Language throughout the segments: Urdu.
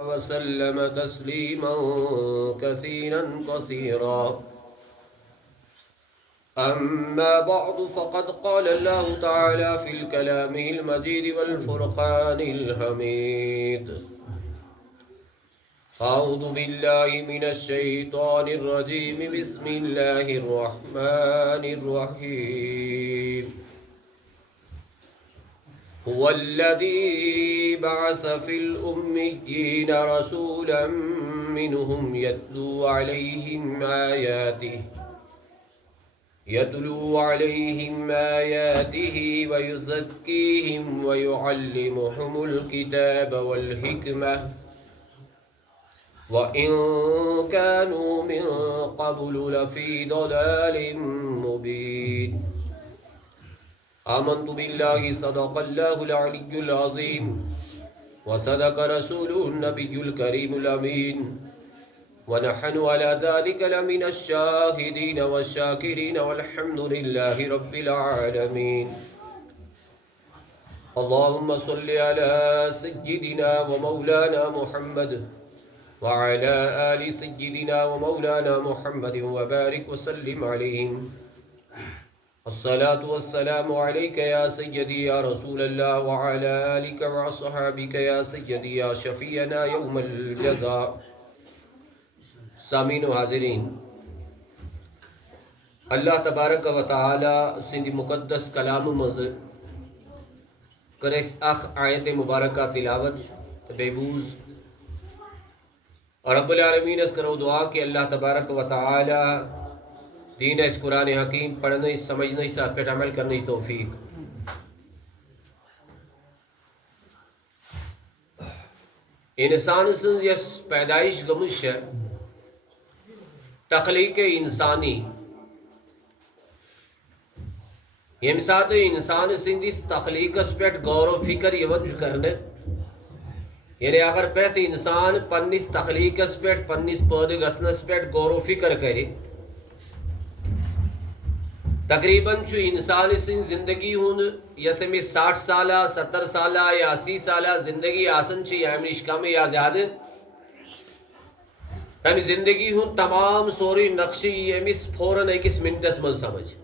وسلم تسليما كثيرا أما بعد فقد قال الله تعالى في الكلام المجيد والفرقان الحميد أعوذ بالله من الشيطان الرجيم بسم الله الرحمن الرحيم هو الذي بعث في الأميين رسولا منهم يتلو عليهم آياته ويزكيهم ويعلمهم الكتاب والحكمة وإن كانوا من قبل لفي ضلال مبين آمنت بالله صدق الله العلي العظيم وصدق رسوله النبي الكريم الأمين ونحن على ذلك لمن الشاهدين والشاكرين والحمد لله رب العالمين اللهم صل على سيدنا ومولانا محمد وعلى آل سيدنا ومولانا محمد وبارك وسلم عليهم الصلاة والسلام عليك يا سيدي يا رسول الله وعلى آلك وصحابك يا سيدي يا شفيعنا يوم الجزاء سامعین و حاضرین، اللہ تبارک و تعالی سندھ مقدس کلام مز کرس اخ آیت مبارکہ تلاوت بیبوز اور رب العالمین اس کرو دعا کہ اللہ تبارک و تعالی دین اس قرآن حکیم پڑھنے سمجھنے تحت پہ عمل کرنے توفیق انسان سن یس پیدائش گمش ہے تخلیق انسانی یم سات انسان سندس تخلیقس پہ غور و فکر یوج کرنے یعنی اگر پرت انسان پنس تخلیقس پہ پنس پود گسنس پہ غور و فکر کرے تقریباً انسان سن زندگی ہن یس امس 60 سالہ 70 سالہ یا 80 سالہ زندگی آسن یا امریش کم یا زیادہ تمہیں زندگی ہوں تمام سوری نقشی امس فوراً ایکس منٹس من سمجھ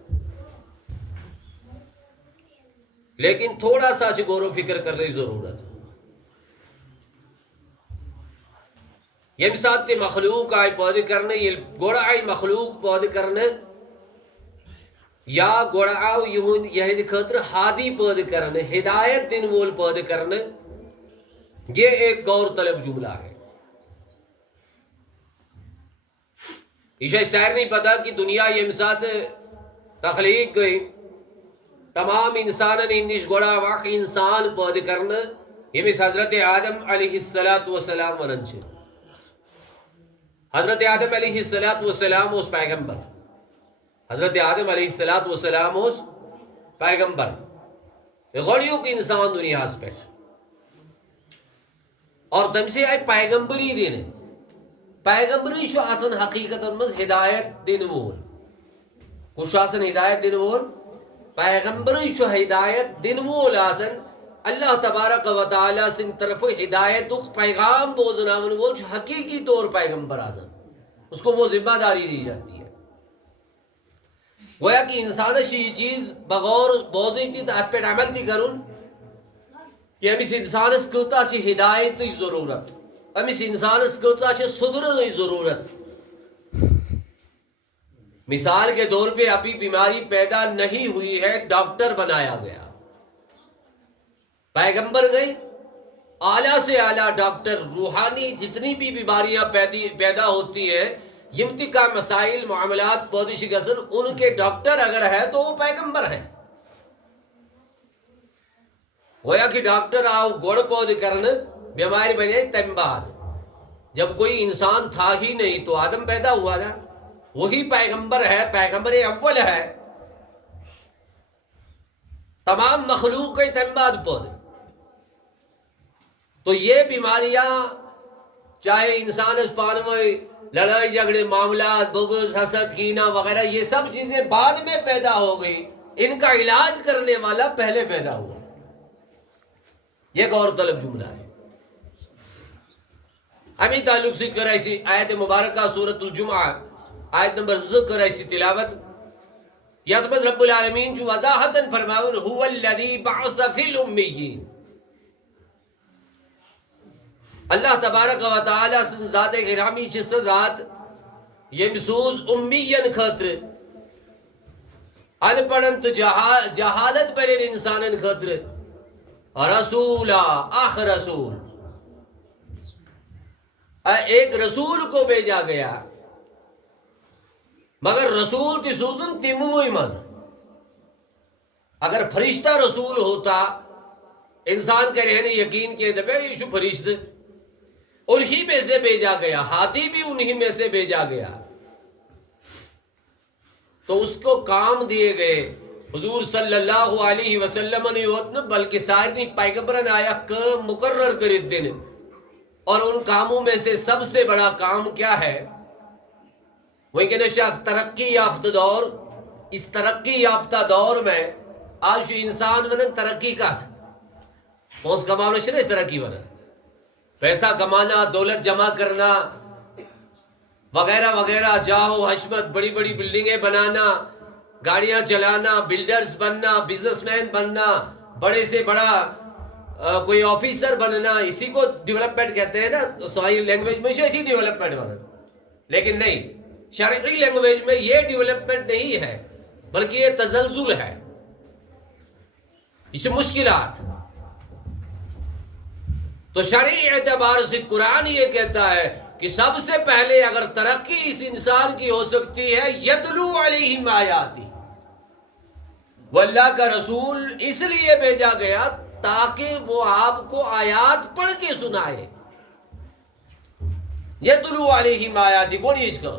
لیکن تھوڑا سا غور و فکر کرنے ضرورت یم ساتھ مخلوق آئی پود کرنے یہ گوڑا آئی مخلوق پود کرنے یا گوڑا آو یہ خطر ہادی پود کرنے ہدایت دن وول پود کرنے یہ ایک غور طلب جملہ ہے یہ سیر نہیں پتا کہ دنیا یم سات تخلیق گئی تمام انسان اندش گوڑا واق انسان پود کرنا یمس حضرت آدم علیہ السلام ونن چھ حضرت آدم علیہ السلام اس پیغمبر حضرت آدم علیہ السلام اس پیغمبر غوڑیوں کی انسان دنیا اس پہ اور تم سے آئی پیغمبری دینے پیغمبری شو آسن حقیقت مز ہدایت دن وول کچھ آسن ہدایت دن وول پیغمبری شو ہدایت دن وول آسن اللہ تبارک و تعالی سن طرف ہدایت پیغام بوزناون وول جو حقیقی طور پیغمبر آسن اس کو وہ ذمہ داری دی جاتی ہے گویا کہ انسان شی یہ چیز بغور بوزی تھی تو پہ عمل تھی کرن کہ ہم اس انسان اس کتا سی ہدایت ضرورت امس انسانس کتا سدھرنے ضرورت مثال کے طور پہ ابھی بیماری پیدا نہیں ہوئی ہے ڈاکٹر بنایا گیا پیغمبر گئی اعلیٰ سے اعلیٰ ڈاکٹر روحانی جتنی بھی بیماریاں پیدا ہوتی ہیں یمتی کا مسائل معاملات پودش گسن ان کے ڈاکٹر اگر ہے تو وہ پیغمبر ہیں گویا کہ ڈاکٹر آؤ گوڑ پود کرنے بیماری بنے تم بعد جب کوئی انسان تھا ہی نہیں تو آدم پیدا ہوا نا وہی پیغمبر ہے پیغمبر اول ہے تمام مخلوق کے تم بعد پود تو یہ بیماریاں چاہے انسان اس پانوے لڑائی جھگڑے معاملات بغض حسد کینہ وغیرہ یہ سب چیزیں بعد میں پیدا ہو گئی ان کا علاج کرنے والا پہلے پیدا ہوا یہ غور طلب جملہ ہے امی تعلق سے کر ایسی آیت مبارکہ سورۃ الجمعہ آیت نمبر 2 کر ایسی تلاوت یاد میں رب العالمین جو وضاحتاً فرماون هو الذی بعث فی الامیین اللہ تبارک و تعالی سن ذات گرامی چھ ذات یم سوز امین خاطر ان پڑھن تو جہالت بلین انسانن خاطر رسولا آخ رسول ایک رسول کو بھیجا گیا مگر رسول کی سوزن تیموئی مز اگر فرشتہ رسول ہوتا انسان کے رہنے یقین کے دبے یشو فرشت انہی میں سے بھیجا گیا ہاتھی بھی انہی میں سے بھیجا گیا تو اس کو کام دیے گئے حضور صلی اللہ علیہ وسلم نے بلکہ ساری پیغمبرن آیا کام مقرر کرد دن اور ان کاموں میں سے سب سے بڑا کام کیا ہے وہ کہ نشاک ترقی یافتہ دور اس ترقی یافتہ دور میں آج انسان ونن ترقی کا تھا پوس کمانا شنہ ترقی ونن پیسہ کمانا دولت جمع کرنا وغیرہ وغیرہ جاہو حشمت بڑی بڑی بلڈنگیں بنانا گاڑیاں چلانا بلڈرز بننا بزنس مین بننا بڑے سے بڑا کوئی آفیسر بننا اسی کو ڈیولپمنٹ کہتے ہیں نا سوائی لینگویج میں اسی ڈیولپمنٹ بننا لیکن نہیں شرعی لینگویج میں یہ ڈیولپمنٹ نہیں ہے بلکہ یہ تزلزل ہے اس مشکلات تو شرعی اعتبار سے قرآن یہ کہتا ہے کہ سب سے پہلے اگر ترقی اس انسان کی ہو سکتی ہے یتلو علیہم آیاتی وہ اللہ کا رسول اس لیے بھیجا گیا تاکہ وہ آپ کو آیات پڑھ کے سنائے یتلو علیہم آیاتی کون چیز کا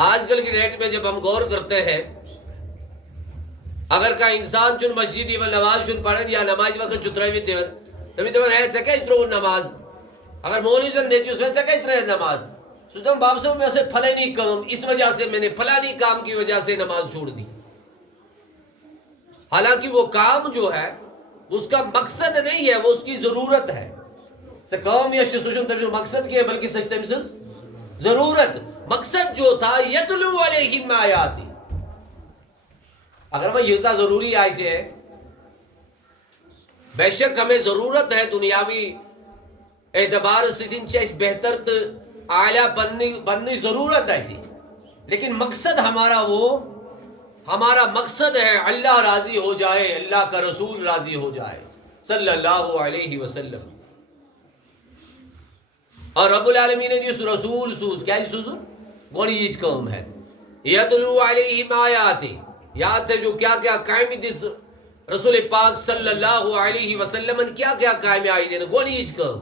آج کل کی ڈیٹ میں جب ہم غور کرتے ہیں اگر کا انسان چن مسجدی و نماز چن پڑھن یا نماز وقت چتراوی دیون تبھی تو ہے سکے اترو نماز اگر مولوی جن نیچو سے سکے اترے نماز سوچتا باپ سے میں سے پھلانی کام اس وجہ سے میں نے پھلانی کام کی وجہ سے نماز چھوڑ دی حالانکہ وہ کام جو ہے اس کا مقصد نہیں ہے وہ اس کی ضرورت ہے سے کام یا شسوشن تبھی مقصد کی ہے بلکہ سجدہ مسز ضرورت مقصد جو تھا یتلو علیہم آیاتی اگر وہ یہ ضروری آئی سے ہے بے شک ہمیں ضرورت ہے دنیاوی اعتبار سے دن چاہیے بہتر تو اعلیٰ بننی ضرورت ہے ایسی لیکن مقصد ہمارا ہمارا مقصد ہے اللہ راضی ہو جائے اللہ کا رسول راضی ہو جائے صلی اللہ علیہ وسلم اور رب العالمین نے جس رسول سوز کیا سوز گوڑی یہ کام ہے یتلو علیہم آیاتی یاد ہے جو کیا کیا قائم دس رسول پاک صلی اللہ علیہ وسلم کیا کیا قائم آئی دینا گوڑی یہ کام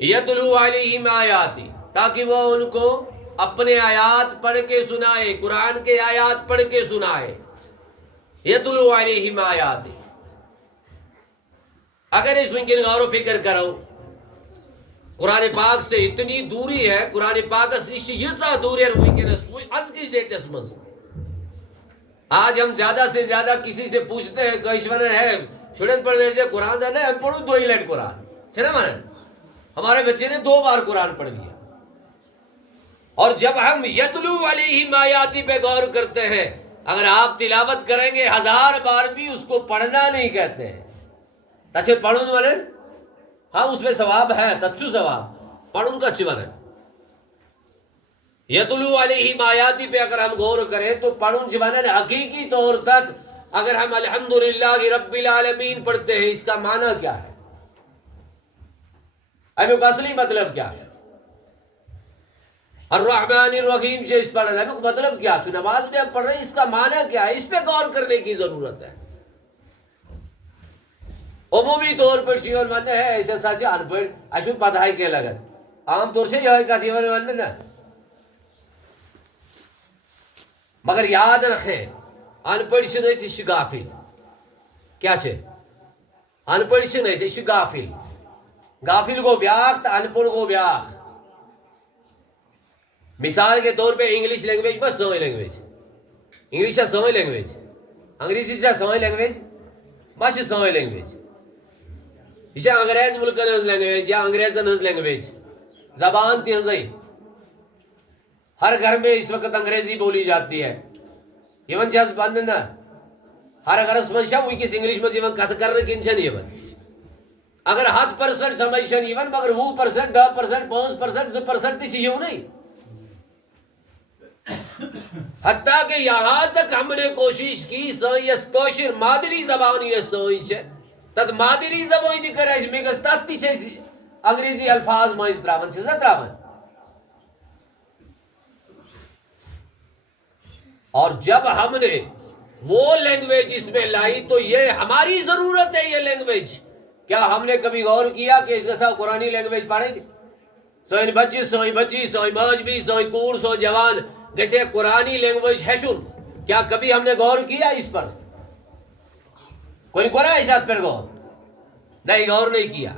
یتلو علیہم آیاتی تاکہ وہ ان کو اپنے آیات پڑھ کے سنائے قرآن کے آیات پڑھ کے سنائے یتلو علیہم آیاتی اگر اس وینکن غور و فکر کرو قرآن پاک سے اتنی دوری ہے قرآن پاک سے یہ سا دوری ہے وینکن از کی سٹیٹس مز آج ہم زیادہ سے زیادہ کسی سے پوچھتے ہیں کشور ہے چھڑن پڑھنے سے قرآن دا نہیں ہم پڑھو 2 ہی لائٹ قرآن چھنا مانا ہمارے بچے نے 2 بار قرآن پڑھ لیا اور جب ہم یتلو علیہم آیاتی پہ غور کرتے ہیں اگر آپ تلاوت کریں گے 1000 بار بھی اس کو پڑھنا نہیں کہتے ہیں اچھے پڑھوں والے ہاں اس میں ثواب ہے تچو ثواب پڑھوں کا اچھی بنا یتلو علیہم آیاتی پہ اگر ہم غور کریں تو پڑھوں جوانا حقیقی طور تک اگر ہم الحمدللہ رب العالمین پڑھتے ہیں اس کا معنی کیا ہے ابھی کا اصلی مطلب کیا ہے الرحمن الرحیم سے اس پڑھنا ابھی مطلب کیا ہے نماز میں ہم پڑھ رہے ہیں اس کا معنی کیا ہے اس پہ غور کرنے کی ضرورت ہے عمومی طور پر جیون مانتے ہیں ایسے ساتھ ان پڑھ اشو پتہ کے لگا عام طور سے یہ کہتی ہے نا مگر یاد رکھیں ان پڑھ سے نہیں اس غافل کیا سے ان پڑھ سے نہیں اس غافل غافل کو بیاخ تو ان پڑھ کو بیاخ مثال کے طور پہ انگلش لینگویج بس سمجھ لینگویج انگلش سے سمجھ لینگویج انگریزی سے سمجھ لینگویج بس سمجھ لینگویج یہ انگریز ملکن ہز لینگویج یا انگریزن ہز لینگویج زبان تی ہزائی ہر گھر میں اس وقت انگریزی بولی جاتی ہے یہ جہاز بند نا ہر گھرس من شا ونکس انگلش مز کت کر کن اگر 10% سمجھ مگر 20% 10% 5% 2% تھی نہیں حتیٰ کہ یہاں تک ہم نے کوشش کی سوئیس کوشر مادری زبان یہ سوئیس تد مادری زبان دی کرے میں گس تت تی انگریزی الفاظ مائز تراون چھ تراون اور جب ہم نے وہ لینگویج اس میں لائی تو یہ ہماری ضرورت ہے یہ لینگویج کیا ہم نے کبھی غور کیا کہ اس کے ساتھ قرآنی لینگویج پڑھیں گے سوئن بچی سوئی موج بھی سوئی کور سو جوان جیسے قرآنی لینگویج ہے شن کیا کبھی ہم نے غور کیا اس پر کوئی کرا ہے اس پر غور نہیں غور نہیں کیا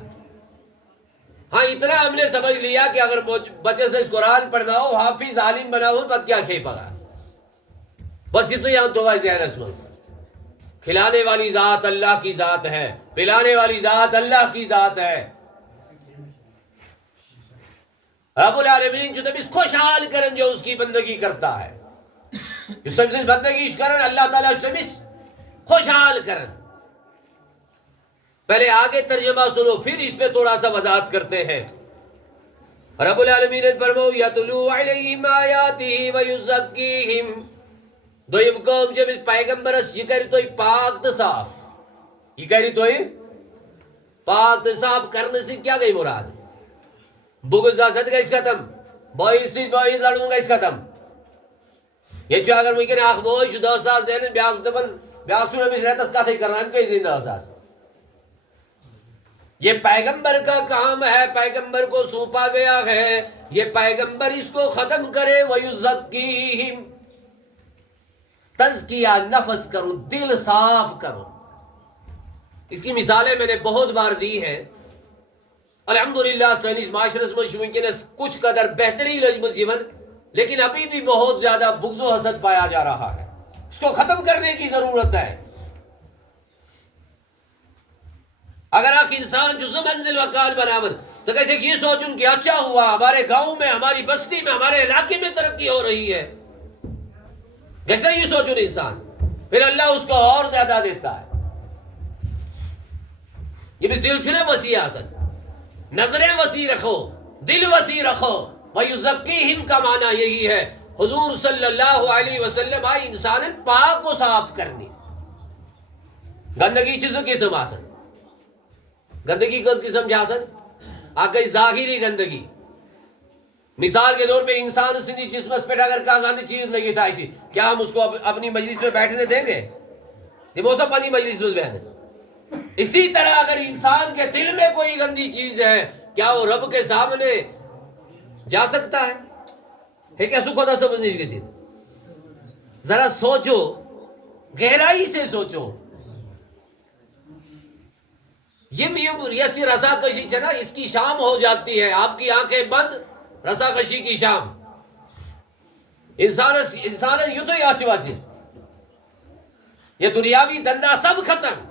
ہاں اتنا ہم نے سمجھ لیا کہ اگر بچے سے اس قرآن پڑھنا ہو حافظ عالم بنا ہو بس کیا کھے پگا بس اس یہاں تو ذہن اسمس کھلانے والی ذات اللہ کی ذات ہے پلانے والی ذات اللہ کی ذات ہے رب العالمین جو تم اس خوشحال کرن جو اس کی بندگی کرتا ہے اس تم سے بندگی کرن اللہ تعالیٰ اس تم اس خوشحال کرن پہلے آگے ترجمہ سنو پھر اس پہ تھوڑا سا وضاحت کرتے ہیں رب العالمین فرماؤ یتلو علیہم آیاتہ ویزکیہم دویم قوم جب اس پیغمبر اس یہ کری تو پاک تو صاف یہ کری تو پاک تو صاف کرنے سے کیا گئی مراد بغض حسد کا اس ختم باعث لڑوں گا اس ختم یہ جو اگر ممکن آخ بوئی جو 10 ساس زینن بیاق چھوڑے میں رہتا اس کا تھی کرنا ہے کوئی زندہ ساس یہ پیغمبر کا کام ہے پیغمبر کو سونپا گیا ہے یہ پیغمبر اس کو ختم کرے وَيُزَكِّيهِمْ تزکیہ نفس کرو دل صاف کرو اس کی مثالیں میں نے بہت بار دی ہیں الحمدللہ سینیز معاشرس ممکن کچھ قدر بہتری لجمزیون لیکن ابھی بھی بہت زیادہ بغض و حسد پایا جا رہا ہے اس کو ختم کرنے کی ضرورت ہے اگر آپ انسان جزو منزل وکال بناون تو کیسے یہ سوچوں کہ اچھا ہوا ہمارے گاؤں میں ہماری بستی میں ہمارے علاقے میں ترقی ہو رہی ہے کیسے یہ سوچوں انسان پھر اللہ اس کو اور زیادہ دیتا ہے یہ بھی دل چھنے وسیع آسن نظریں وسیع رکھو دل وسیع رکھو وَيُزَكِّيهِمْ کا معنی یہی ہے حضور صلی اللہ علیہ وسلم آئی انسان پاک کو صاف کرنی گندگی چیزوں کی قسم آسن گندگی کس قسم جاسن آگئی ظاہری گندگی مثال کے طور پہ انسان سندھی جسمس پہ اگر کہا گاندھی چیز لگی تھا اسی کیا ہم اس کو اپنی مجلس میں بیٹھنے دیں گے یہ وہ سب پانی مجلس میں بیٹھنے اسی طرح اگر انسان کے دل میں کوئی گندی چیز ہے کیا وہ رب کے سامنے جا سکتا ہے کیا سکھو تھا سمجھنے کسی ذرا سوچو گہرائی سے سوچو یہ رسا کشی چنا اس کی شام ہو جاتی ہے آپ کی آنکھیں بند رسا کشی کی شام انسان یوں تو آچے واچے یہ دنیاوی دندہ سب ختم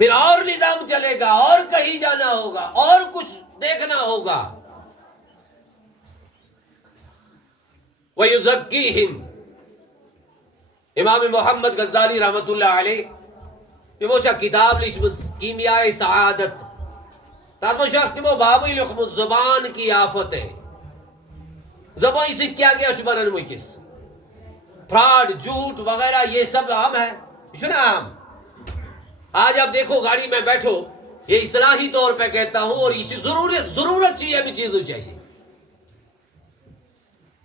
پھر اور نظام چلے گا اور کہیں جانا ہوگا اور کچھ دیکھنا ہوگا وَيُزَكِّيهِمْ امام محمد غزالی رحمت اللہ علیہ یہ وہ کتاب لشمس کیمیاء سعادت تازمہ شاخت وہ بابی لخم زبان کی آفت ہے زبان سے کیا گیا شبانن مکس فراڈ جھوٹ وغیرہ یہ سب عام ہے شنا عام آج آپ دیکھو گاڑی میں بیٹھو یہ اصلاحی طور پہ کہتا ہوں اور اسی ضرورت چاہیے بھی چیز چاہیے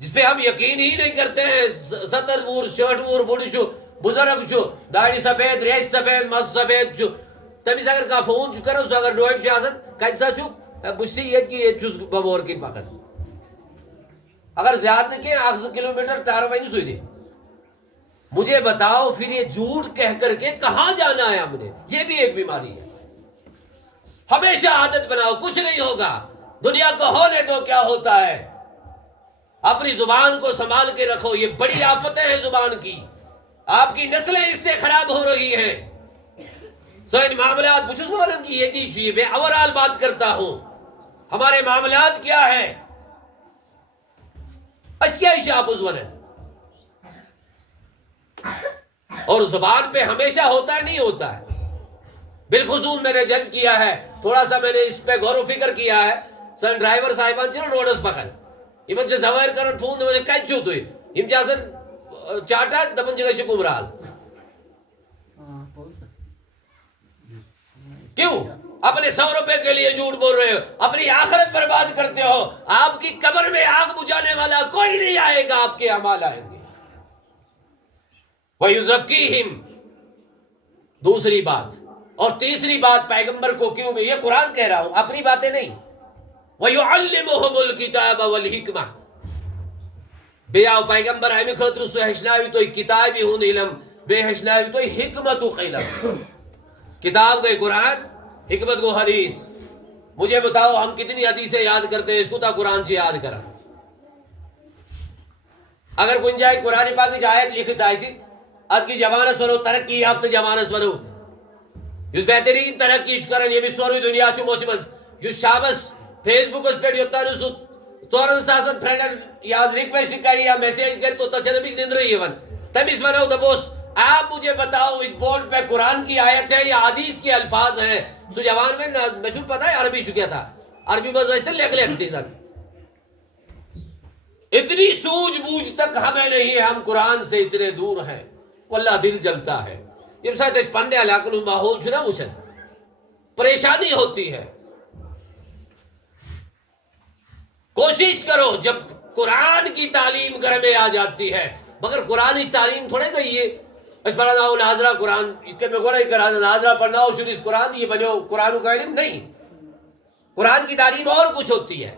جس پہ ہم یقین ہی نہیں کرتے ہیں 70 وور 60 وور بڑی چھو بزرگ چھو داڑھی سفید ریش سفید مس سفید چھو تمیز اگر کا فون چھو کرو سو اگر ڈوائٹ چھو آسن کیسا چھو بشتی یہ کی یہ چھوز بمور کی پاکن اگر زیادہ نکے 800 کلومیٹر ٹار وائنی سوئی دے مجھے بتاؤ پھر یہ جھوٹ کہہ کر کے کہاں جانا ہے ہم نے یہ بھی ایک بیماری ہے ہمیشہ عادت بناؤ کچھ نہیں ہوگا دنیا کو ہونے دو کیا ہوتا ہے اپنی زبان کو سنبھال کے رکھو یہ بڑی آفتیں ہیں زبان کی آپ کی نسلیں اس سے خراب ہو رہی ہیں سائن معاملات بچوس نوالن کی یہ دی چیئے بے اورال بات کرتا ہوں ہمارے معاملات کیا ہے اس کیا اشیاء ونن اور زبان پہ ہمیشہ ہوتا ہے نہیں ہوتا ہے بالخصوص میں نے جج کیا ہے تھوڑا سا میں نے اس پہ غور و فکر کیا ہے سن ڈرائیور صاحبان چیز روڈس پکن یہ سے زوائر کرن پھون دے مجھے کچھ ہوئی یہ جاسن چاٹا دبن جگہ شکم رال کیوں اپنے 100 روپے کے لیے جھوٹ بول رہے ہو اپنی آخرت برباد کرتے ہو آپ کی قبر میں آگ بجھانے والا کوئی نہیں آئے گا آپ کے اعمال آئیں گے وَيُزَكِّيهِمْ دوسری بات اور تیسری بات پیغمبر کو کیوں میں یہ قرآن کہہ رہا ہوں اپنی باتیں نہیں وَيُعَلِّمُهُمُ الْكِتَابَ وَالْحِكْمَةِ بے آو پیغمبر ہمیں خطر سو ہشناوی تو کتابی ہون علم بے ہشناوی تو حکمت و خیلم کتاب گئے قرآن حکمت کو حدیث مجھے بتاؤ ہم کتنی حدیثیں یاد کرتے ہیں اس کو تا قرآن سے یاد کرا اگر کوئی جائے قرآن پاک کی آیت لکھتا ہے اسی آج کی جوانس ونو ترقی یافتہ جوانس ونو یس بہترین ترقی کرن یہ بھی سوروی دنیا چو موسمز یس شابس فیس بک اس پیٹ یوتا نسو 4,000 فرینڈر یا ریکویسٹ کری یا میسیج کر تو تچھنے بھی زندر ہی ون تم اس ونو دبوس آپ مجھے بتاؤ اس بورڈ پہ قرآن کی آیت ہے یا حدیث کے الفاظ ہیں سو جوان میں مجھے پتا ہے عربی چکیا تھا عربی مزہ لکھ لکھتی سن اتنی سوجھ بوجھ تک ہمیں نہیں ہے ہم قرآن سے اتنے دور ہیں واللہ دل جلتا ہے یہ ساتھ اس پندے علاقوں میں ماحول چھنا مجھے پریشانی ہوتی ہے کوشش کرو جب قرآن کی تعلیم گھر میں آ جاتی ہے مگر قرآن اس تعلیم تھوڑے گئی ہے اس پڑھا ناؤ ناظرہ قرآن اس کے میں گوڑا ہی کرا ناظرہ پڑھنا ہو شروع اس قرآن یہ بنو قرآن کا علم نہیں قرآن کی تعلیم اور کچھ ہوتی ہے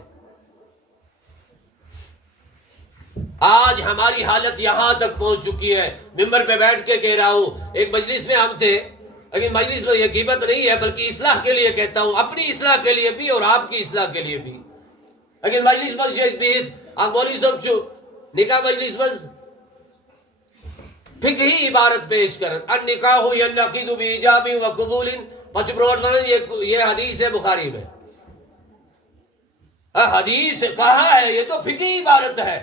آج ہماری حالت یہاں تک پہنچ چکی ہے ممبر پہ بیٹھ کے کہہ رہا ہوں ایک مجلس میں ہم تھے لیکن مجلس میں یہ غیبت نہیں ہے بلکہ اصلاح کے لیے کہتا ہوں اپنی اصلاح کے لیے بھی اور آپ کی اصلاح کے لیے بھی لیکن مجلس میں شیخ بیت آپ مولوی صاحب چھو نکاح مجلس میں فقہی عبارت پیش کرن النکاح ینعقد بإیجاب و قبول پچ پروٹ یہ حدیث ہے بخاری میں حدیث کہا ہے یہ تو فقہی عبارت ہے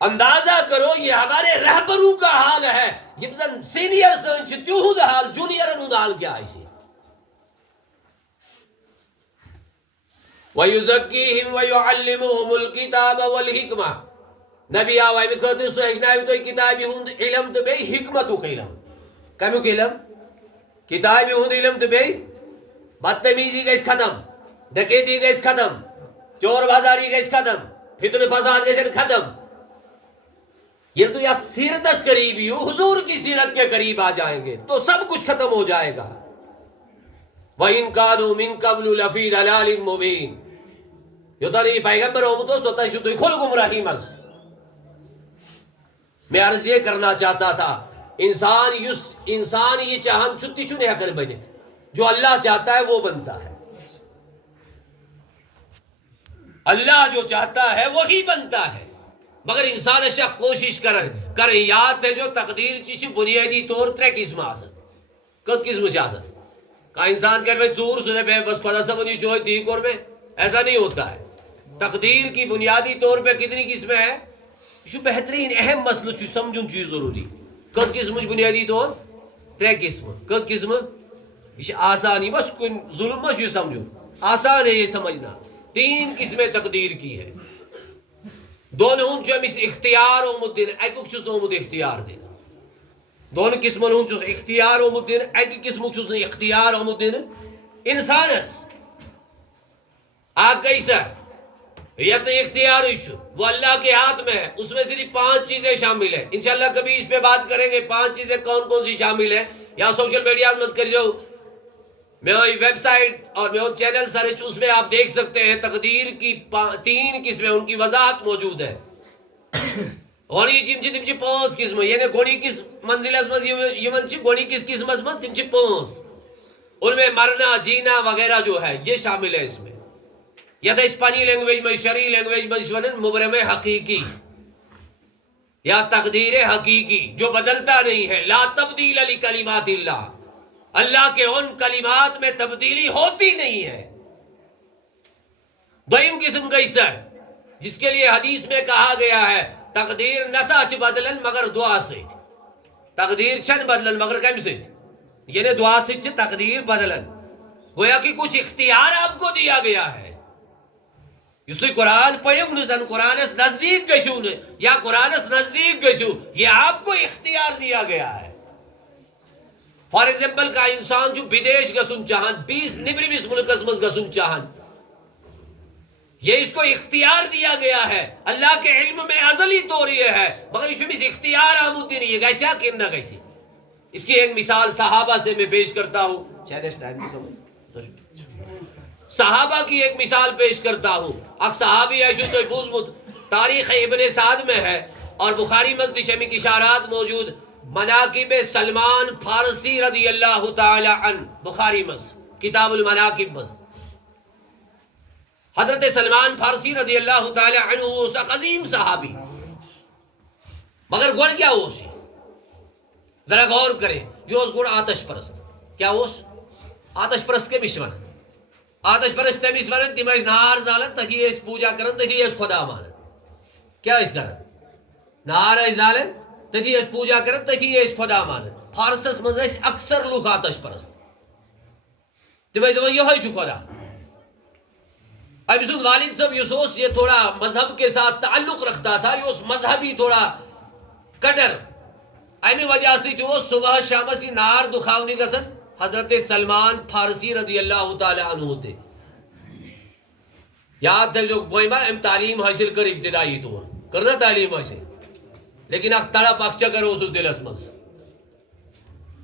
اندازہ کرو یہ ہمارے رہبروں کا حال ہے یہ بزن سینئر سنچ تیوہد حال جونیئر انہوں حال کیا ہے اسی وَيُزَكِّيهِمْ وَيُعَلِّمُهُمُ الْكِتَابَ وَالْحِكْمَةِ نبی آوائی میں خطر سو اجنائی تو کتابی ہند علم تو بے حکمت کا علم کمیو کہ علم کتابی ہند علم تو بے بدتمیزی کا اس ختم ڈکیتی کا اس ختم چور بازاری کا اس ختم فتن فساد کا اس ختم یہ تو یا سیرت اس قریبی ہو حضور کی سیرت کے قریب آ جائیں گے تو سب کچھ ختم ہو جائے گا وَإِن كَانُوا مِن قَبْلُ لَفِي ضَلَالٍ مُبِينٍ یہ تو نہیں پیغمبر امتوس تو تشتوی کھل گمراہی مرز میں عرض یہ کرنا چاہتا تھا انسان یہ چاہن چھتی چھو نہیں کر بنت جو اللہ چاہتا ہے وہ بنتا ہے اللہ جو چاہتا ہے وہی بنتا ہے مگر انسان شخص کوشش کریں یاد ہے جو تقدیر چیچ بنیادی طور ترے قسم آسن کس قسم سے آسن کا انسان کہتے ہیں زور سنے پہ بس خدا سا بنی چوئی تھی کور میں ایسا نہیں ہوتا ہے تقدیر کی بنیادی طور پہ کتنی قسمیں ہیں یہ بہترین اہم مسئلہ چھو سمجھن چیز ضروری کس قسم بنیادی طور ترے قسم کس قسم یہ آسانی بس کوئی ظلم بس یہ سمجھو آسان ہے یہ سمجھنا 3 قسمیں تقدیر کی ہے دونوں ہوں جو ہم اس اختیار و مدین ایک چیز نو مد اختیار دینا دونوں قسم ہوں جو اختیار و مدین ایک قسم چیز اختیار و مدین انسان اس آگ کیسا یا تو اختیار ایشو وہ اللہ کے ہاتھ میں ہے اس میں صرف 5 چیزیں شامل ہیں انشاءاللہ کبھی اس پہ بات کریں گے 5 چیزیں کون کون سی شامل ہیں یا سوشل میڈیا میں کر جاؤ میں ویب سائٹ اور میں چینل سرچ اس میں آپ دیکھ سکتے ہیں تقدیر کی 3 قسمیں ان کی وضاحت موجود ہے غنی جم تم 5 قسم یعنی گونی کس منزلس مز یمن چھ گونی کس قسمس مز تم 5 ان میں مرنا جینا وغیرہ جو ہے یہ شامل ہے اس میں یا تو اسپانی لینگویج میں شرعی لینگویج میں ونن مبرم حقیقی یا تقدیر حقیقی جو بدلتا نہیں ہے، لا تبدیل لکلمات اللہ، اللہ کے ان کلمات میں تبدیلی ہوتی نہیں ہے۔ دوئم قسم کا حصہ ہے جس کے لیے حدیث میں کہا گیا ہے تقدیر نسا چھ بدلن مگر دعا سے، تقدیر چھن بدلن مگر کم سے، یعنی دعا سے چھ تقدیر بدلن، گویا کہ کچھ اختیار آپ کو دیا گیا ہے۔ اس لیے قرآن پڑھو نزن قرآنس نزدیک گشو یا قرآنس نزدیک گشو، یہ آپ کو اختیار دیا گیا ہے۔ فار ایگزامپل کا انسان جو بدیش گسن چاہن، 20 نیبرمس ملکس مز گسن چاہن، یہ اس کو اختیار دیا گیا ہے، اللہ کے علم میں ازلی طور یہ ہے، مگر اس میں اختیار آمود نہیں ہے، گیسا کہ نہ گیسی۔ اس کی ایک مثال صحابہ سے میں پیش کرتا ہوں، شاید اس ٹائم صحابہ کی ایک مثال پیش کرتا ہوں۔ اک صحابی ایشو تو بوزمت تاریخ ابن سعد میں ہے، اور بخاری مزد شمی کی اشارات موجود، مناقب سلمان فارسی رضی اللہ تعالی عنہ، بخاری مزد کتاب المناقب مزد، حضرت سلمان فارسی رضی اللہ تعالی عنہ اس عظیم صحابی، مگر گوڑ کیا ہو اسی ذرا غور کریں، یہ اس گوڑ آتش پرست، کیا ہو اس آتش پرست کے مشورن، آتش پرست تمیس ورن تیمیش نہار زالن تکی اس پوجا کرن تکی اس خدا مانن، کیا اس کرن نہار زالن تکی اس پوجا کرن تکی اس خدا مانن۔ فارسس مزیس اکثر لوگ آتش پرست، تیمیش دو یہ ہوئی چھو خدا۔ اب سن والد صاحب یوسوس یہ تھوڑا مذہب کے ساتھ تعلق رکھتا تھا، یہ اس مذہبی تھوڑا کٹر، ایمی وجہ سے جو صبح شام سی نار دکھاونی گسن حضرت سلمان فارسی رضی اللہ تعالی عنہ ہوتے، یاد تھے جو گوئمہ تعلیم حاصل کر ابتدائی طور کرنا تعلیم حاصل، لیکن اختڑا پاکچہ کرو اس دل اسمس۔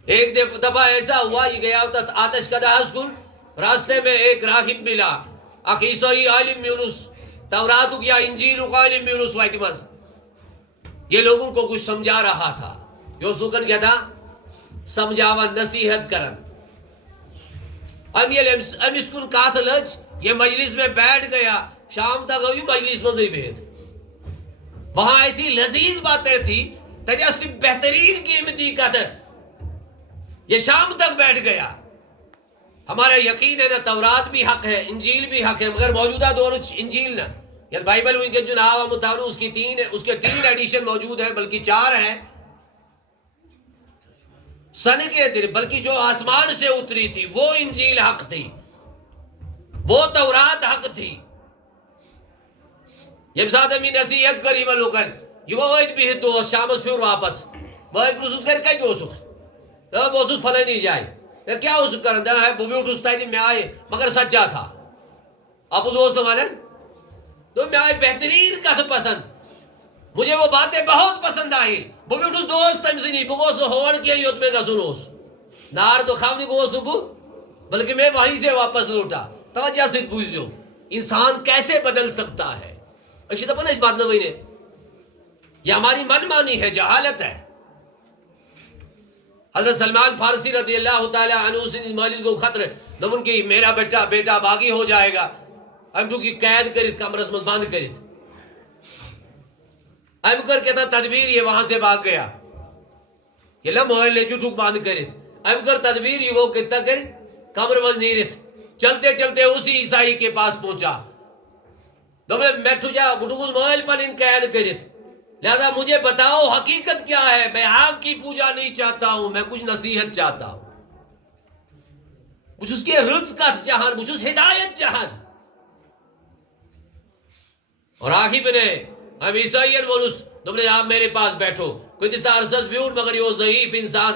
ایک دفعہ ایسا ہوا یہ گیا ہوتا آتش کا دہاز کن، راستے میں ایک راہب ملا، عیسائی عالم یونس، توراتو کیا انجیلو کا عالم یونس وائٹمس، یہ لوگوں کو کچھ سمجھا رہا تھا، یہ اس لوگن کیا تھا سمجھاوا نصیحت کرن۔ ام اس کن کات لج یہ مجلس میں بیٹھ گیا، شام تک ہوئی مجلس مزی بیت، وہاں ایسی لذیذ باتیں تھی تجھے بہترین قیمتی کت، یہ شام تک بیٹھ گیا۔ ہمارا یقین ہے نا تورات بھی حق ہے، انجیل بھی حق ہے، مگر موجودہ دور انجیل نا یا بائبل ہوئی کہ جو ناوا مطابق اس کے 3 ایڈیشن موجود ہے، بلکہ 4 ہیں سن کے دن، بلکہ جو آسمان سے اتری تھی وہ انجیل حق تھی، وہ تورات حق تھی۔ یہ ساتھ ہمیں نصیحت کری ملوکن یہ وہ بھی تو شامس پھر واپس وہ پرسوس کر کئی جو سکھ وہ سکھ پھلے نہیں جائے، کیا ہو سکھ کرن ہے وہ بھی اٹھستا ہے میں آئے مگر سچا تھا، آپ اس وقت مانن تو میں آئے بہترین کا پسند، مجھے وہ باتیں بہت پسند آئی، وہ بھی اٹھس دوست تم سے نہیں بگوس ہوڑ کیا یوت میں کا سنوس نار تو خاونی گوس نبو، بلکہ میں وہیں سے واپس لوٹا۔ توجہ سے پوچھو انسان کیسے بدل سکتا ہے، اچھی طرح اس بات نہ یہ ہماری من مانی ہے، جہالت ہے۔ حضرت سلمان فارسی رضی اللہ تعالی عنہ سے مالک کو خطر نمون کی میرا بیٹا باغی ہو جائے گا، ہم تو کی قید کرت کمرس میں بند کرت، ہم کر کہتا تدبیر یہ وہاں سے بھاگ گیا، یہ لم محلے چٹھوک بند کرت، ہم کر تدبیر یہ وہ کہتا کر کمر میں نہیں رت، چلتے چلتے اسی عیسائی کے پاس پہنچا، میں تجھا بٹوز محل پر ان قید کرت، لہذا مجھے بتاؤ حقیقت کیا ہے، میں آگ کی پوجا نہیں چاہتا ہوں، میں کچھ نصیحت چاہتا ہوں، مجھ اس کے رزق کا چاہن، مجھ اس ہدایت چاہن۔ اور راہب نے ہم عیسائیین ونس تم نے آپ میرے پاس بیٹھو کوئی جس طرح عرصص بیون مگر یہ ضعیف انسان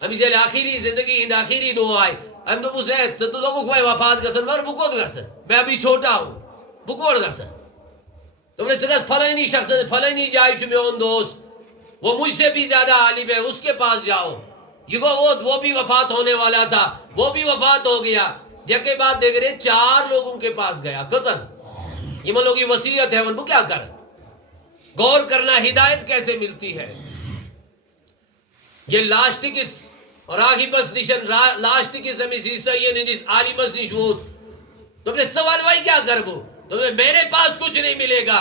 ہم اسے آخری زندگی ہند آخری دعا آئے ہم تو اسے تو لوگوں کو وفات گسن مگر بکوت گسن، میں ابھی چھوٹا ہوں بکوڑ گسن، تم نے سکس فلانی شخص فلانی جائے چھ میون دوست وہ مجھ سے بھی زیادہ عالم ہے اس کے پاس جاؤ، یہ وہ بھی وفات ہونے والا تھا وہ بھی وفات ہو گیا، جب کے بعد دیکھ رہے 4 لوگوں کے پاس گیا کتن یہ من لوگی وصیت ہے ان کو کیا کر غور کرنا ہدایت کیسے ملتی ہے۔ یہ لاشٹکس راہبس نشن لاشٹکس ہمیں عیسائیین نس عالمس نشوت تم نے سوال وائی کیا کربو تمہیں میرے پاس کچھ نہیں ملے گا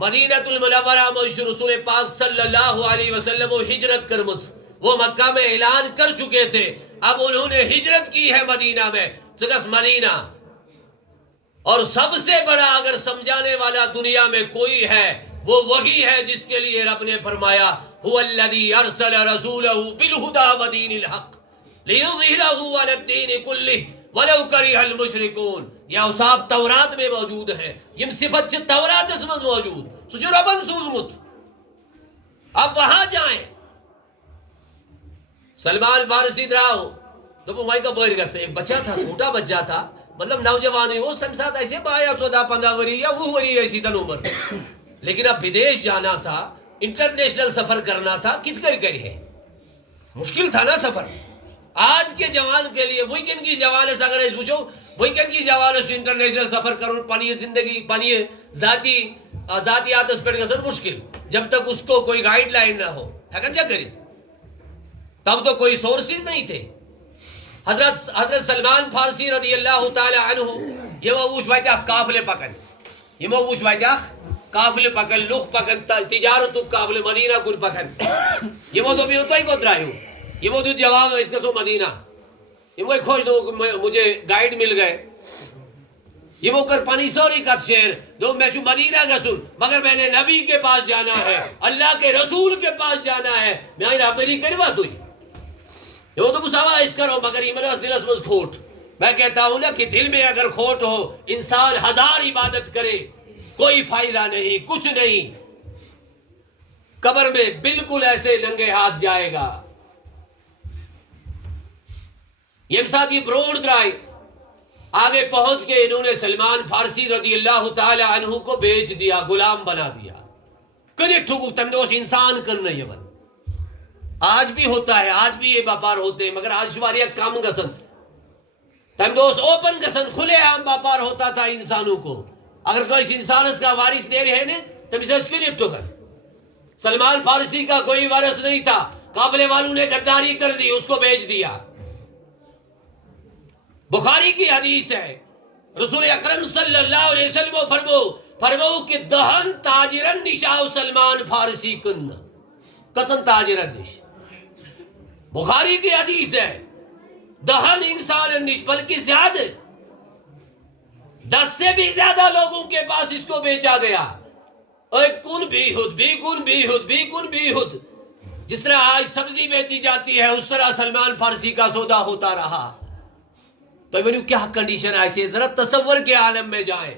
مدینہ المنورہ میں رسول پاک صلی اللہ علیہ وسلم وہ ہجرت کرمز وہ مکہ میں اعلان کر چکے تھے، اب انہوں نے ہجرت کی ہے مدینہ میں، جگس مدینہ. اور سب سے بڑا اگر سمجھانے والا دنیا میں کوئی ہے وہ وہی ہے جس کے لیے رب نے فرمایا هو الذی ارسل رسولہ بالہدی ودین الحق لیظہرہ علی الدین کلہ ولو کرہ المشرکون. یہ اوصاف تورات میں موجود ہے، یم صفت چھ تورات اس میں موجود، سو ربن سوزمت. اب وہاں جائیں. سلمان فارسی دراؤ تو وہاں کا بغیر گسے ایک بچہ تھا، چھوٹا بچہ تھا، مطلب نوجوان ہی تم ساتھ ایسے بایا 14-15 وری یا وہ وری ایسی تن عمر، لیکن اب بدیش جانا تھا، انٹرنیشنل سفر کرنا تھا، کت کر ہے مشکل تھا نا سفر. آج کے جوان کے لیے ویکینڈ کی جوان سے اگر اس پوچھو ویکینڈ کی جوان سے انٹرنیشنل سفر کرو پانی زندگی پانی ذاتیات اس پر گزر مشکل، جب تک اس کو کوئی گائیڈ لائن نہ ہو ہے کیا کری. تب تو کوئی سورسز نہیں تھے. حضرت سلمان فارسی رضی اللہ تعالی عنہ یہ وہ وشوائتہ قافلے پکن، یہ وہ وشوائتہ قافلے پکن، لوگ پکن، تجارت قابل مدینہ کل پکن. یہ وہ تو بھی ہوتا ہی کو درائیو، یہ وہ تو جواب ہے اس کا سو مدینہ، یہ وہ خوش دو مجھے گائیڈ مل گئے. یہ وہ کر پانی سوری کا شہر دو میں چھو مدینہ کا سن، مگر میں نے نبی کے پاس جانا ہے، اللہ کے رسول کے پاس جانا ہے، میں آئی رابطہ نہیں کروا دوئی. یہ وہ تو مساوہ اس کرو مگر ایمناس دل اسمز کھوٹ. میں کہتا ہوں نا کہ دل میں اگر کھوٹ ہو انسان 1000 عبادت کرے کوئی فائدہ نہیں، کچھ نہیں، قبر میں بالکل ایسے ننگے ہاتھ جائے گا. یہ ساتھ یہ بروڑ درائی آگے پہنچ کے انہوں نے سلمان فارسی رضی اللہ تعالی عنہ کو بیچ دیا، غلام بنا دیا. کنے ٹھوکو تمدوش انسان کرنا یہ بن. آج بھی ہوتا ہے، آج بھی یہ باپار ہوتے ہیں، مگر آج شواریہ کام گسن تمدوش اوپن گسن کھلے عام باپار ہوتا تھا انسانوں کو. اگر کوئی انسان اس کا وارث دے رہے نے تم اسے اس کے لیے ٹھوکر. سلمان فارسی کا کوئی وارث نہیں تھا، قابلے والوں نے غداری کر دی، اس کو بیچ دیا. بخاری کی حدیث ہے رسول اکرم صلی اللہ علیہ وسلم فرمو کہ دہن تاجرن نشاو سلمان فارسی کن کتن تاجرن نش. بخاری کی حدیث ہے دہن انسان نش، بلکہ زیادہ 10 سے بھی زیادہ لوگوں کے پاس اس کو بیچا گیا. اے کن بھی ہد بھی کن بھی ہد بھی کن بھی ہد. جس طرح آج سبزی بیچی جاتی ہے اس طرح سلمان فارسی کا سودا ہوتا رہا. تو یہ کیا کنڈیشن آئیسے، ذرا تصور کے عالم میں جائیں،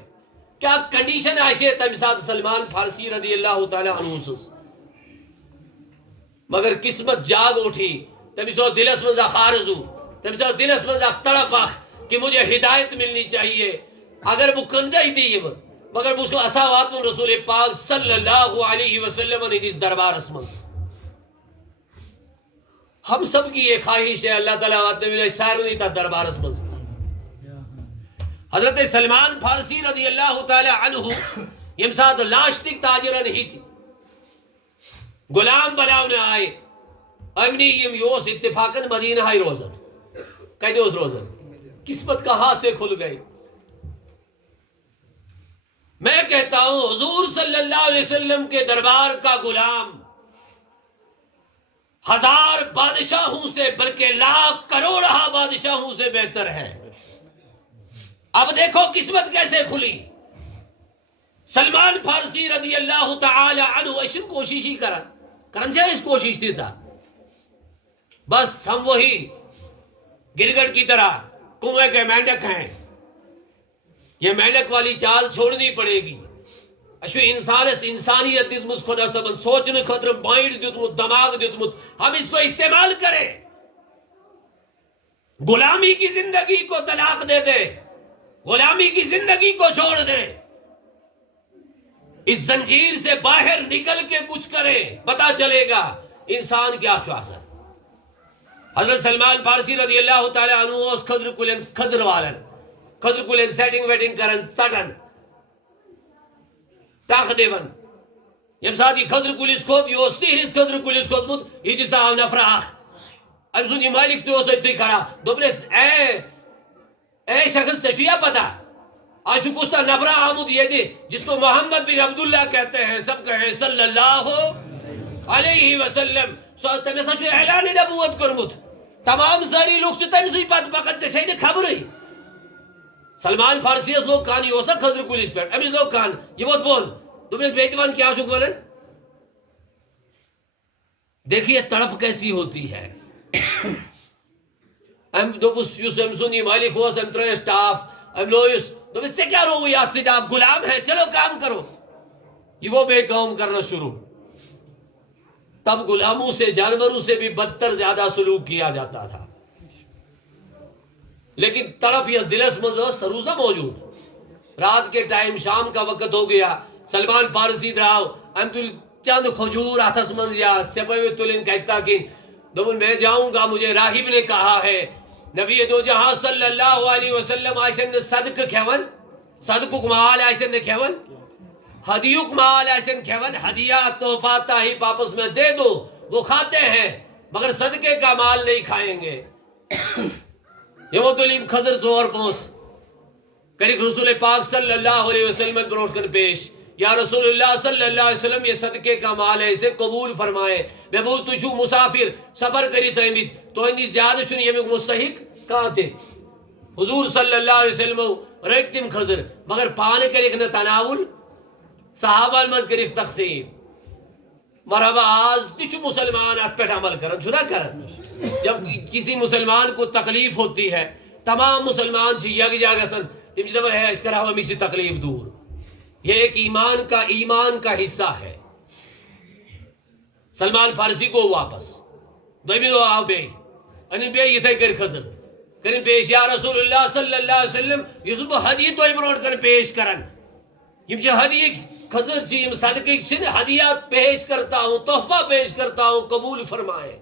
کیا کنڈیشن آئیسے تمساد سلمان فارسی رضی اللہ تعالی عنہ سس. مگر قسمت جاگ اٹھی، تمسو دل اس مزا خارزو، تمسو دل اس مزا تڑپ کہ مجھے ہدایت ملنی چاہیے. اگر وہ کندہ ہی دی مگر اس کو اساوات رسول پاک صلی اللہ علیہ وسلم نے اس دربار اسمز. ہم سب کی یہ خواہش ہے اللہ تعالیٰ نے سار نہیں تھا دربار اسمز. حضرت سلمان فارسی رضی اللہ تعالی عنہ یم ساتھ لاشتک تاجرہ نہیں تھی، غلام بناونے آئے. امنی یم یوس اتفاقاً مدینہ ہائی روزن کہتے اس روزن قسمت کا ہاتھ سے کھل گئی. میں کہتا ہوں حضور صلی اللہ علیہ وسلم کے دربار کا غلام 1000 بادشاہوں سے بلکہ لاکھ کروڑہ بادشاہوں سے بہتر ہے. اب دیکھو قسمت کیسے کھلی. سلمان فارسی رضی اللہ تعالی عنہ اشن کوشش ہی کرن چاہے اس کوشش تھی تھا. بس ہم وہی گرگٹ کی طرح کنویں کے مینڈک ہیں. یہ مینڈک والی چال چھوڑنی پڑے گی. اشو انسانیت دزمس خدا سبن سوچنے خطر مائنڈ دیتمت دماغ دیتمت ہم اس کو استعمال کریں. غلامی کی زندگی کو طلاق دے دے، غلامی کی زندگی کو چھوڑ دے، اس زنجیر سے باہر نکل کے کچھ کرے، پتا چلے گا انسان کیا شواسر. حضرت سلمان فارسی رضی اللہ تعالی عنہ اس خضر کلن خضر والن خضر کلن سیٹنگ ویٹنگ کرن سٹن ٹاک دیون یم ساتھی خضر کلس کھوت یوستی ہنس خضر کلس کھوت مت یہ جسا آو نفراخ ام سنجی مالک تو اسے تی کھڑا دوبلس اے شخص سے شویا پتا آشکستہ نبرہ آمود یہ دے جس کو محمد بن عبداللہ کہتے ہیں، سب کہیں صلی اللہ علیہ وسلم. سو تمہیں سچو اعلان نبوت کرمت تمام ساری لوگ چھو تمہیں سی پات پاکت سے شہید خبر ہی. سلمان فارسی اس لوگ کہانی ہو سا خضر کلیس پر امیز لوگ کہان یہ بہت بون تم نے بیتوان کیا شک ولن. دیکھئے تڑپ کیسی ہوتی ہے. ام دوپس یوس ام سنی مالک ہوا ام ترے سٹاف ام لویس دوپس سے کیا رو یاد سے آپ غلام ہیں چلو کام کرو. یہ وہ بے کام کرنا شروع. تب غلاموں سے جانوروں سے بھی بدتر زیادہ سلوک کیا جاتا تھا. لیکن تڑپ یس دلس مزہ سروزہ موجود. رات کے ٹائم شام کا وقت ہو گیا. سلمان فارسی دراؤ ام تل چند کھجور آتھس منز یا سپوی تلن کہتا کن دومن میں جاؤں گا مجھے راہب نے کہا ہے نبی دو جہاں صلی اللہ علیہ وسلم آئیسن صدق کھیون صدق کمال آئیسن کھیون ہدیو کمال آئیسن کھیون ہدیہ توفات ہی پاپس میں دے دو وہ کھاتے ہیں مگر صدقے کا مال نہیں کھائیں گے. یہ وہ تلیم خضر زور پوس کریک رسول پاک صلی اللہ علیہ وسلم بروٹ کر پیش یا رسول اللہ صلی اللہ علیہ وسلم یہ صدقے کا مال ہے اسے قبول فرمائے. میں بوز تجھو مسافر سفر کری تیمید تو انہی زیادہ چنی یہ مستحق کہاں تھے. حضور صلی اللہ علیہ وسلم ریٹ تم خضر مگر پانے کریک نہ تناول صحابہ المز کریک تقسیم. مرحبا آز تجھو مسلمان آت پیٹ عمل کرن چھنا کرن. جب کسی مسلمان کو تکلیف ہوتی ہے تمام مسلمان چی یک جاگہ سن تم جدہ ہے اس کرا ہوا میسی تکلیف دور. یہ ایک ایمان کا حصہ ہے. سلمان فارسی کو واپس دویمی دو آو بے انہیں بے یہ تھے کر خضر کریں پیش یا رسول اللہ صلی اللہ علیہ وسلم یوسف حدیث تو امروٹ کر پیش کرن یم چھ حدیث خضر چھ یم صدقی چھ حدیات پیش کرتا ہوں تحفہ پیش کرتا ہوں قبول فرمائے.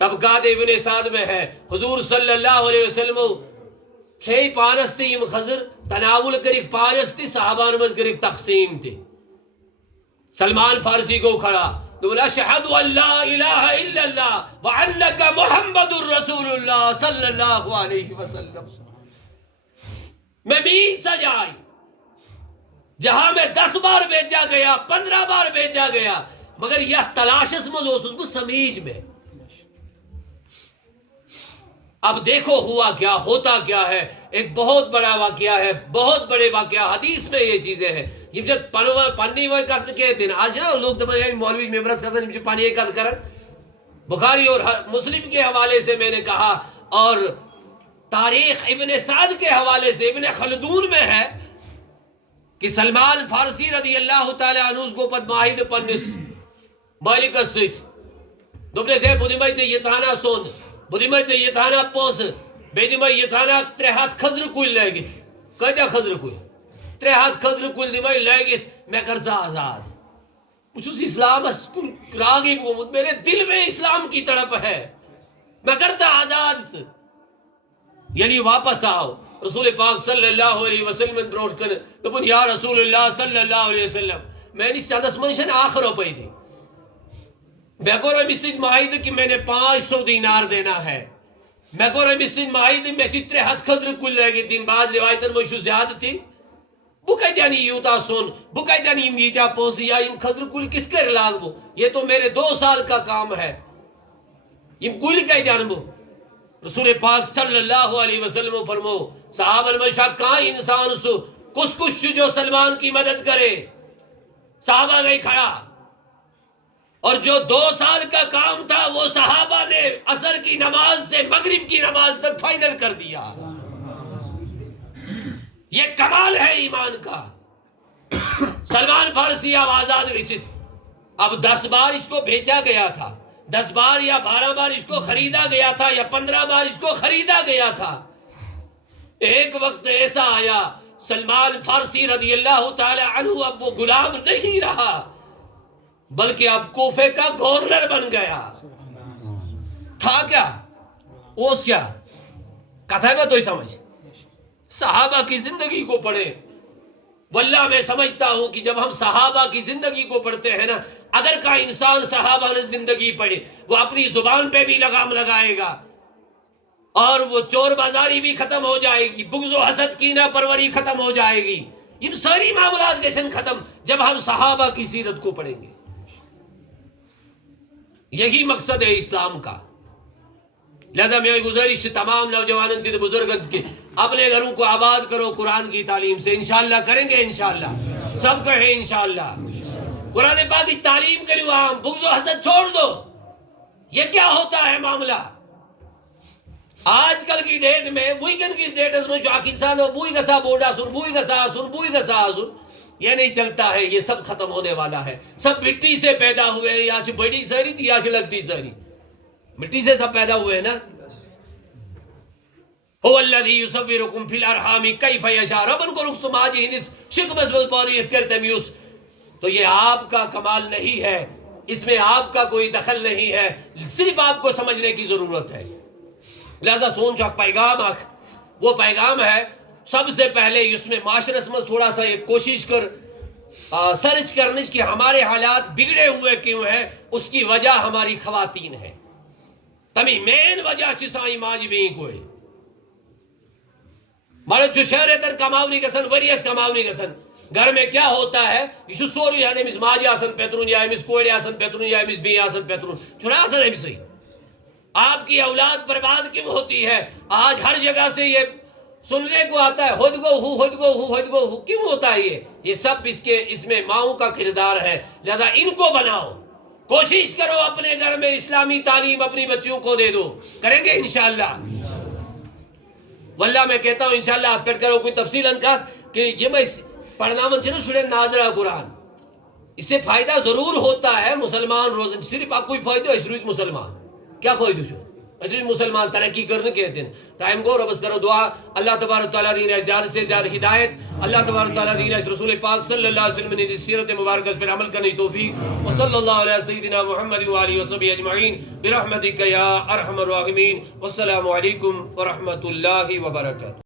طبقات ابن سعد میں ہے حضور صلی اللہ علیہ وسلم کھئی پانستی یم خضر تناول کریک پانستی صحابان مز کریک تقسیم تھی. سلمان فارسی کو کھڑا دولا شہد اللہ الہ الا اللہ وعنک محمد الرسول اللہ صلی اللہ علیہ وسلم. میں بھی سجائی جہاں میں 10 بار بیچا گیا 15 بار بیچا گیا مگر یہ تلاشس مزوسس بو سمیج میں. اب دیکھو ہوا کیا ہوتا کیا ہے. ایک بہت بڑا واقعہ ہے بہت بڑے واقعہ حدیث میں یہ چیزیں ہیں. یہ جب پانی وہ کرتے کہتے ہیں آج نا لوگ دبر مولوی ممبرس کرتے ہیں جب پانی ایک کرن بخاری اور مسلم کے حوالے سے میں نے کہا اور تاریخ ابن سعد کے حوالے سے ابن خلدون میں ہے کہ سلمان فارسی رضی اللہ تعالی عنہ کو پد ماہید پنس مالک السیت دوبنے سے بدیمائی سے یہ تھانا سوند بدیمائی سے یہ تھانا پوس بیدیمائی یہ تھانا 3 ہاتھ خضر کوئی لے گیت کہتا خضر کوئی 3 ہاتھ خضر کوئی دیمائی لے گیت میں کرزا آزاد مجھو سی اسلام راگی بہت میرے دل میں اسلام کی تڑپ ہے میں کرتا آزاد یعنی واپس آؤ. رسول پاک صلی اللہ علیہ وسلم بروٹ کر دبن یا رسول اللہ صلی اللہ علیہ وسلم میں نے چاندس منشن آخر ہو پئی تھی میں کو رہی مسجد معاہد کہ میں نے 500 دینار دینا ہے. میں کو رہی مسجد معاہد میں چترے حد خضر کل لے گی دین بعض روایتن مشہور زیادہ تھی بکائی دیانی یوتا سن بکائی دیانی میٹا پوسی یا یم خضر کل کت کر لاغ بو یہ تو میرے 2 سال کا کام ہے یم کل کئی دیان بو. رسول پاک صلی اللہ علیہ وسلم فرمو صحاب المشاہ کہاں انسان سو کس جو سلمان کی مدد کرے. صحابہ گئی کھڑا اور جو 2 سال کا کام تھا وہ صحابہ نے عصر کی نماز سے مغرب کی نماز تک فائنل کر دیا. یہ کمال ہے ایمان کا. سلمان فارسی اب آزاد رسید. اب 10 بار اس کو بیچا گیا تھا 10 بار یا 12 بار اس کو خریدا گیا تھا یا 15 بار اس کو خریدا گیا تھا. ایک وقت ایسا آیا سلمان فارسی رضی اللہ تعالی عنہ اب وہ غلام نہیں رہا بلکہ اب کوفے کا گورنر بن گیا. تھا کیا اس کیا کہتا ہے تو ہی سمجھ صحابہ کی زندگی کو پڑھے. واللہ میں سمجھتا ہوں کہ جب ہم صحابہ کی زندگی کو پڑھتے ہیں نا اگر کا انسان صحابہ نے زندگی پڑھے وہ اپنی زبان پہ بھی لگام لگائے گا اور وہ چور بازاری بھی ختم ہو جائے گی، بغض و حسد کینہ پروری ختم ہو جائے گی. یہ ساری معاملات کیسے ختم؟ جب ہم صحابہ کی سیرت کو پڑھیں گے. یہی مقصد ہے اسلام کا. لہذا میں گزارش تمام نوجوانوں کی بزرگوں کی، اپنے گھروں کو آباد کرو قرآن کی تعلیم سے. انشاءاللہ کریں گے، انشاءاللہ سب کہیں انشاءاللہ. قرآن پاک کی تعلیم کرو. عام بغض و حسد چھوڑ دو. یہ کیا ہوتا ہے معاملہ آج کل کی ڈیٹ میں؟ ویکن کی ڈیٹ میں جو آخر بوئی گسا بوڈا سن، بوئی گسا سن، بوئی گسا سن، یہ نہیں چلتا ہے. یہ سب ختم ہونے والا ہے. سب مٹی سے پیدا ہوئے ہیں. یا سے بڑی سہری تھی یا سے لگتی سہری، مٹی سے سب پیدا ہوئے ہیں نا. هو الذي يصوركم في الارحام كيف يشاء. ربن کو رخ سماجی ہندس شکمس بس پودی اذکر تمیوس. تو یہ آپ کا کمال نہیں ہے، اس میں آپ کا کوئی دخل نہیں ہے، صرف آپ کو سمجھنے کی ضرورت ہے. لہذا سون چاک پیغام آکھ وہ پیغام ہے. سب سے پہلے اس میں معاشرس میں تھوڑا سا ایک کوشش کر سرچ کرنے کی ہمارے حالات بگڑے ہوئے کیوں ہیں. اس کی وجہ ہماری خواتین ہے. تمی مین وجہ چسائی ماجی بھی کوئی مرد جو شہر تر کماونی گسن وریس کماونی گسن. گھر میں کیا ہوتا ہے؟ یہ سوری یعنی امس ماجی آسن پیترون یا امس کوڑی آسن پیترون یا امس بی آسن پیترون چنا آسن امس ہی. آپ کی اولاد برباد کیوں ہوتی ہے؟ آج ہر جگہ سے یہ سننے کو آتا ہے خود گو ہو، خود گو ہو، خود گو ہو. کیوں ہوتا ہے یہ سب اس میں ماؤں کا کردار ہے. لہذا ان کو بناؤ. کوشش کرو اپنے گھر میں اسلامی تعلیم اپنی بچیوں کو دے دو. کریں گے انشاءاللہ. واللہ میں کہتا ہوں انشاءاللہ آپ پیٹ کرو کوئی تفصیل انکار کہ یہ میں پڑھنا من چھنے شڑے ناظرہ قرآن. اس سے فائدہ ضرور ہوتا ہے. مسلمان روزن صرف آپ کوئی فائدہ ہے اشریت مسلمان کیا فائدہ شو اشریت مسلمان ترقی کرنے کہتے ہیں. ٹائم گو ربس کرو دعا. اللہ تبارک تعالیٰ دین زیادہ سے زیادہ ہدایت. اللہ تبارک تعالیٰ دین رسول پاک صلی اللہ علیہ وسلم نے سیرت مبارکہ پر عمل کرنے توفیق. وصلی اللہ علیہ سیدنا محمد وآلہ وصحبہ اجمعین برحمتک یا ارحم الراحمین. والسلام علیکم ورحمۃ اللہ وبرکاتہ.